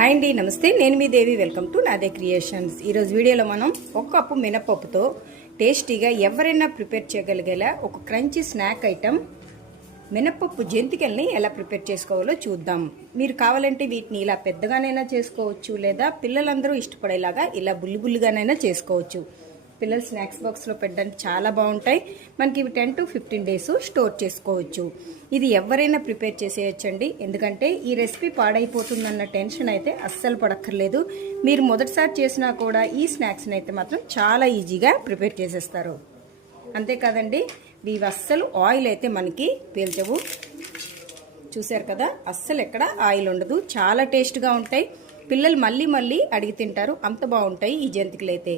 Hi అండి నమస్తే. నేను మీ దేవి. Welcome to Nade creations. ఈరోజు వీడియోలో మనం ఒక కప్పు మినపప్పుతో టేస్టీగా ఎవరైనా ప్రిపేర్ చేయగలిగేలా ఒక క్రంచీ స్నాక్ ఐటెం మినపప్పు జంతికల్ని ఎలా ప్రిపేర్ చేసుకోవాలో చూద్దాం. మీరు కావాలంటే వీటిని ఇలా పెద్దగానైనా చేసుకోవచ్చు లేదా పిల్లలందరూ ఇష్టపడేలాగా ఇలా బుల్లి బుల్లిగానైనా చేసుకోవచ్చు. పిల్లలు స్నాక్స్ బాక్స్లో పెట్టడానికి చాలా బాగుంటాయి. మనకి ఇవి ten to fifteen days store చేసుకోవచ్చు. ఇది ఎవరైనా ప్రిపేర్ చేసేయచ్చండి. ఎందుకంటే ఈ రెసిపీ పాడైపోతుందన్న టెన్షన్ అయితే అస్సలు పడక్కర్లేదు. మీరు మొదటిసారి చేసినా కూడా ఈ స్నాక్స్ని అయితే మాత్రం చాలా ఈజీగా ప్రిపేర్ చేసేస్తారు. అంతేకాదండి ఇవి అస్సలు ఆయిల్ అయితే మనకి పీల్చవు. చూశారు కదా అస్సలు ఎక్కడ ఆయిల్ ఉండదు. చాలా టేస్ట్గా ఉంటాయి. పిల్లలు మళ్ళీ మళ్ళీ అడిగి తింటారు. అంత బాగుంటాయి ఈ జంతికలు అయితే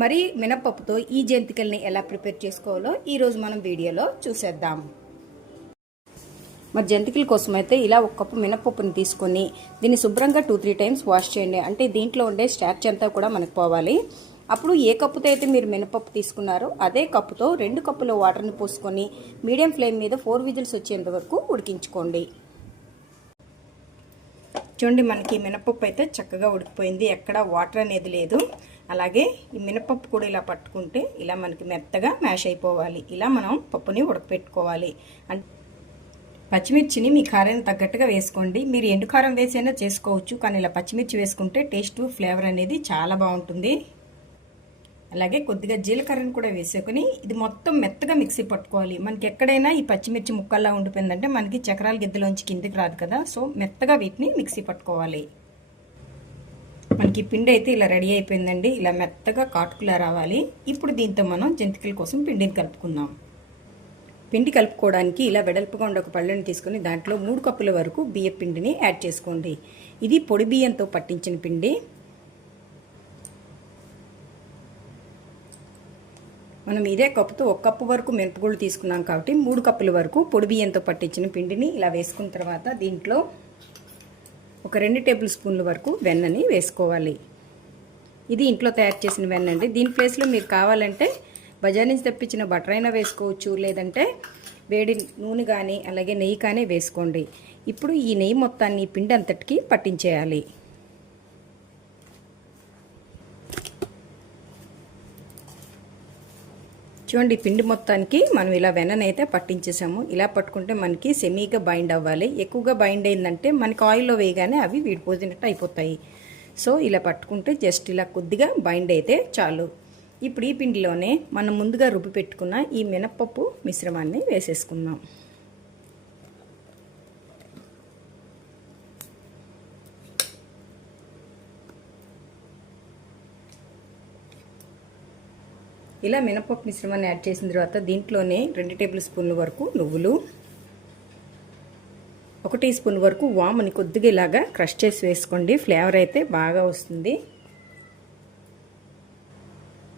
మరి మినపప్పుతో ఈ జంతికల్ని ఎలా ప్రిపేర్ చేసుకోవాలో ఈరోజు మనం వీడియోలో చూసేద్దాం. మరి జంతికల కోసం అయితే ఇలా ఒక కప్పు మినపప్పుని తీసుకొని దీన్ని శుభ్రంగా టూ త్రీ టైమ్స్ వాష్ చేయండి. అంటే దీంట్లో ఉండే స్టార్చ్ అంతా కూడా మనకు పోవాలి. అప్పుడు ఏ కప్పుతో అయితే మీరు మినపప్పు తీసుకున్నారో అదే కప్పుతో రెండు కప్పుల వాటర్ని పోసుకొని మీడియం ఫ్లేమ్ మీద ఫోర్ విజిల్స్ వచ్చేంత వరకు ఉడికించుకోండి. చూడండి మనకి మినపప్పు అయితే చక్కగా ఉడికిపోయింది. ఎక్కడ వాటర్ అనేది లేదు. అలాగే ఈ మినపప్పు కూడా ఇలా పట్టుకుంటే ఇలా మనకి మెత్తగా మ్యాష్ అయిపోవాలి. ఇలా మనం పప్పుని ఉడకపెట్టుకోవాలి. అంటే పచ్చిమిర్చిని మీ కారాన్ని తగ్గట్టుగా వేసుకోండి. మీరు ఎండు కారం వేసైనా చేసుకోవచ్చు కానీ ఇలా పచ్చిమిర్చి వేసుకుంటే టేస్ట్ ఫ్లేవర్ అనేది చాలా బాగుంటుంది. అలాగే కొద్దిగా జీలకర్రను కూడా వేసుకొని ఇది మొత్తం మెత్తగా మిక్సీ పట్టుకోవాలి. మనకి ఎక్కడైనా ఈ పచ్చిమిర్చి ముక్కల్లా ఉండిపోయిందంటే మనకి చక్రాల గిద్దలోంచి కిందికి రాదు కదా. సో మెత్తగా వీటిని మిక్సీ పట్టుకోవాలి. మనకి పిండి అయితే ఇలా రెడీ అయిపోయిందండి. ఇలా మెత్తగా కాటుకులా రావాలి. ఇప్పుడు దీంతో మనం జంతికల కోసం పిండిని కలుపుకుందాం. పిండి కలుపుకోవడానికి ఇలా వెడల్పుగా ఉండే ఒక పళ్ళని తీసుకొని దాంట్లో మూడు కప్పుల వరకు బియ్య పిండిని యాడ్ చేసుకోండి. ఇది పొడి బియ్యంతో పట్టించిన పిండి. మనం ఇదే కప్పుతో ఒక కప్పు వరకు మినపగుళ్ళు తీసుకున్నాం కాబట్టి మూడు కప్పుల వరకు పొడి బియ్యంతో పట్టించిన పిండిని ఇలా వేసుకున్న తర్వాత దీంట్లో ఒక రెండు టేబుల్ స్పూన్ల వరకు వెన్నని వేసుకోవాలి. ఇది ఇంట్లో తయారు చేసిన వెన్న అండి. దీని ప్లేస్లో మీరు కావాలంటే బజార్ నుంచి తెప్పించిన బటర్ అయినా వేసుకోవచ్చు లేదంటే వేడి నూనె కానీ అలాగే నెయ్యి కానీ వేసుకోండి. ఇప్పుడు ఈ నెయ్యి మొత్తాన్ని పిండి అంతటికి పట్టించేయాలి. చూడండి పిండి మొత్తానికి మనం ఇలా వెననైతే పట్టించేసాము. ఇలా పట్టుకుంటే మనకి సెమీగా బైండ్ అవ్వాలి. ఎక్కువగా బైండ్ అయిందంటే మనకి ఆయిల్లో వేయగానే అవి విడిపోతున్నట్టు అయిపోతాయి. సో ఇలా పట్టుకుంటే జస్ట్ ఇలా కొద్దిగా బైండ్ అయితే చాలు. ఇప్పుడు ఈ పిండిలోనే మనం ముందుగా రుబ్బి పెట్టుకున్న ఈ మినప్పప్పు మిశ్రమాన్ని వేసేసుకుందాం. ఇలా మినపప్పు మిశ్రమాన్ని యాడ్ చేసిన తర్వాత దీంట్లోనే రెండు టేబుల్ స్పూన్ల వరకు నువ్వులు ఒక టీ స్పూన్ వరకు వాముని కొద్దిగా ఇలాగా క్రష్ చేసి వేసుకోండి. ఫ్లేవర్ అయితే బాగా వస్తుంది.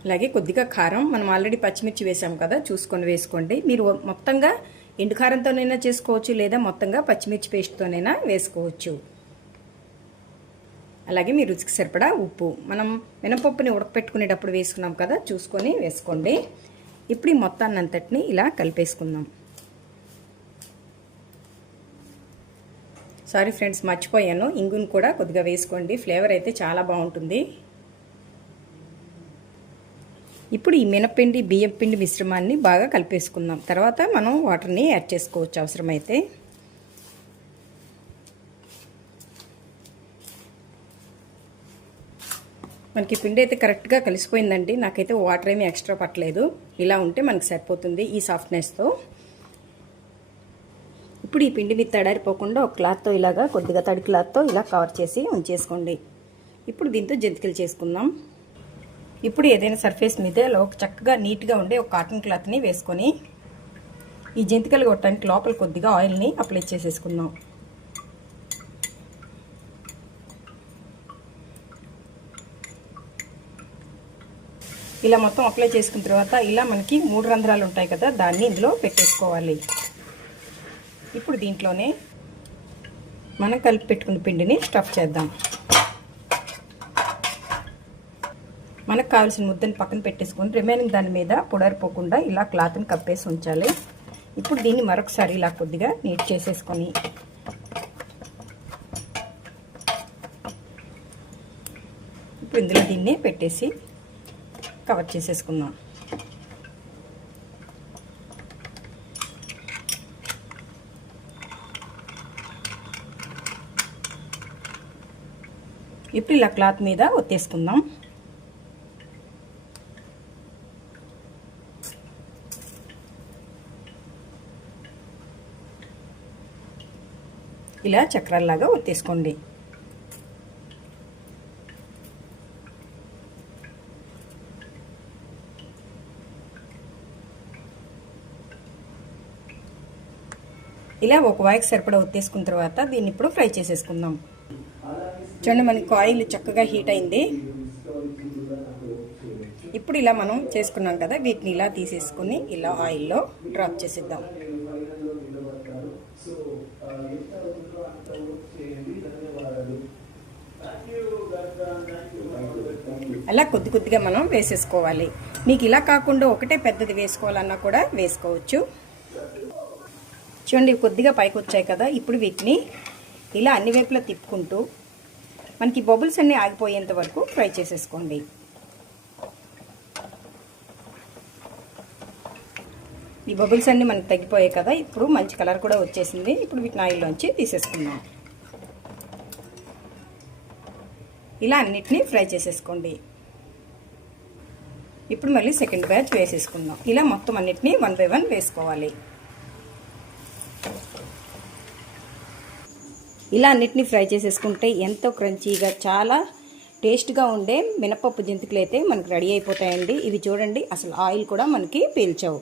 అలాగే కొద్దిగా కారం మనం ఆల్రెడీ పచ్చిమిర్చి వేసాం కదా చూసుకొని వేసుకోండి. మీరు మొత్తంగా ఎండు కారంతోనైనా చేసుకోవచ్చు లేదా మొత్తంగా పచ్చిమిర్చి పేస్ట్తోనైనా వేసుకోవచ్చు. అలాగే మీ రుచికి సరిపడా ఉప్పు. మనం మినపప్పుని ఉడకపెట్టుకునేటప్పుడు వేసుకున్నాం కదా చూసుకొని వేసుకోండి. ఇప్పుడు ఈ మొత్తాన్ని అంతటిని ఇలా కలిపేసుకుందాం. సారీ ఫ్రెండ్స్ మర్చిపోయాను. ఇంగును కూడా కొద్దిగా వేసుకోండి. ఫ్లేవర్ అయితే చాలా బాగుంటుంది. ఇప్పుడు ఈ మినపిండి బియ్యం పిండి మిశ్రమాన్ని బాగా కలిపేసుకుందాం. తర్వాత మనం వాటర్ని యాడ్ చేసుకోవచ్చు అవసరమైతే. మనకి పిండి అయితే కరెక్ట్గా కలిసిపోయిందండి. నాకైతే వాటర్ ఏమీ ఎక్స్ట్రా పట్టలేదు. ఇలా ఉంటే మనకి సరిపోతుంది ఈ సాఫ్ట్నెస్తో ఇప్పుడు ఈ పిండి మీద తడారిపోకుండా ఒక క్లాత్తో ఇలాగా కొద్దిగా తడి క్లాత్తో ఇలా కవర్ చేసి ఉంచేసుకోండి. ఇప్పుడు దీంతో జంతికలు చేసుకుందాం. ఇప్పుడు ఏదైనా సర్ఫేస్ మీద ఒక చక్కగా నీట్గా ఉండే ఒక కాటన్ క్లాత్ని వేసుకొని ఈ జంతికలు కొట్టడానికి లోపల కొద్దిగా ఆయిల్ని అప్లై చేసేసుకుందాం. ఇలా మొత్తం అప్లై చేసుకున్న తర్వాత ఇలా మనకి మూడు రంధ్రాలు ఉంటాయి కదా దాన్ని ఇందులో పెట్టేసుకోవాలి. ఇప్పుడు దీంట్లోనే మనం కలిపి పెట్టుకున్న పిండిని స్టఫ్ చేద్దాం. మనకు కావాల్సిన ముద్దని పక్కన పెట్టేసుకొని రిమైనింగ్ దాని మీద పొడరిపోకుండా ఇలా క్లాత్ని కప్పేసి ఉంచాలి. ఇప్పుడు దీన్ని మరొకసారి ఇలా కొద్దిగా నీట్ చేసేసుకొని ఇప్పుడు ఇందులో దీన్నే పెట్టేసి కవర్ చేసేసుకుందాం ఇప్పుడు ఇలా క్లాత్ మీద ఒత్తేసుకుందాం ఇలా చక్రాల్లాగా ఒత్తేసుకోండి ఇలా ఒక వాయికి సరిపడా ఒత్తేసుకున్న తర్వాత దీన్ని ఇప్పుడు ఫ్రై చేసేసుకుందాం. చూడండి మనకి ఆయిల్ చక్కగా హీట్ అయింది. ఇప్పుడు ఇలా మనం చేసుకున్నాం కదా వీటిని ఇలా తీసేసుకుని ఇలా ఆయిల్లో డ్రాప్ చేసేద్దాం. అలా కొద్ది కొద్దిగా మనం వేసేసుకోవాలి. మీకు ఇలా కాకుండా ఒకటే పెద్దది వేసుకోవాలన్నా కూడా వేసుకోవచ్చు. చూడండి కొద్దిగా పైకి వచ్చాయి కదా. ఇప్పుడు వీటిని ఇలా అన్ని వైపులా తిప్పుకుంటూ మనకి బబుల్స్ అన్నీ ఆగిపోయేంత వరకు ఫ్రై చేసేసుకోండి. ఈ బబుల్స్ అన్నీ మనకి తగ్గిపోయాయి కదా. ఇప్పుడు మంచి కలర్ కూడా వచ్చేసింది. ఇప్పుడు వీటిని ఆయిల్లోంచి తీసేసుకుందాం. ఇలా అన్నిటినీ ఫ్రై చేసేసుకోండి. ఇప్పుడు మళ్ళీ సెకండ్ బ్యాచ్ వేసేసుకుందాం. ఇలా మొత్తం అన్నిటినీ వన్ బై వన్ వేసుకోవాలి. ఇలా అన్నిటినీ ఫ్రై చేసేసుకుంటే ఎంతో క్రంచీగా చాలా టేస్ట్గా ఉండే మినపప్పు జంతికలు అయితే మనకి రెడీ అయిపోతాయండి. ఇవి చూడండి అసలు ఆయిల్ కూడా మనకి పీల్చవు.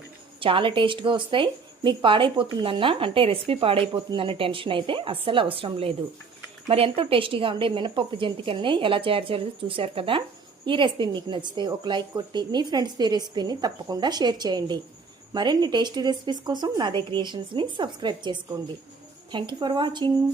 చాలా టేస్ట్గా వస్తాయి. మీకు పాడైపోతుందన్న అంటే రెసిపీ పాడైపోతుందన్న టెన్షన్ అయితే అస్సలు అవసరం లేదు. మరి ఎంతో టేస్టీగా ఉండే మినపప్పు జంతికల్ని ఎలా తయారు చేయాలో చూశారు కదా? ఈ రెసిపీ మీకు నచ్చితే ఒక లైక్ కొట్టి మీ ఫ్రెండ్స్తో ఈ రెసిపీని తప్పకుండా షేర్ చేయండి. మరిన్ని టేస్టీ రెసిపీస్ కోసం నాదే క్రియేషన్స్ని సబ్స్క్రైబ్ చేసుకోండి. Thank you for watching.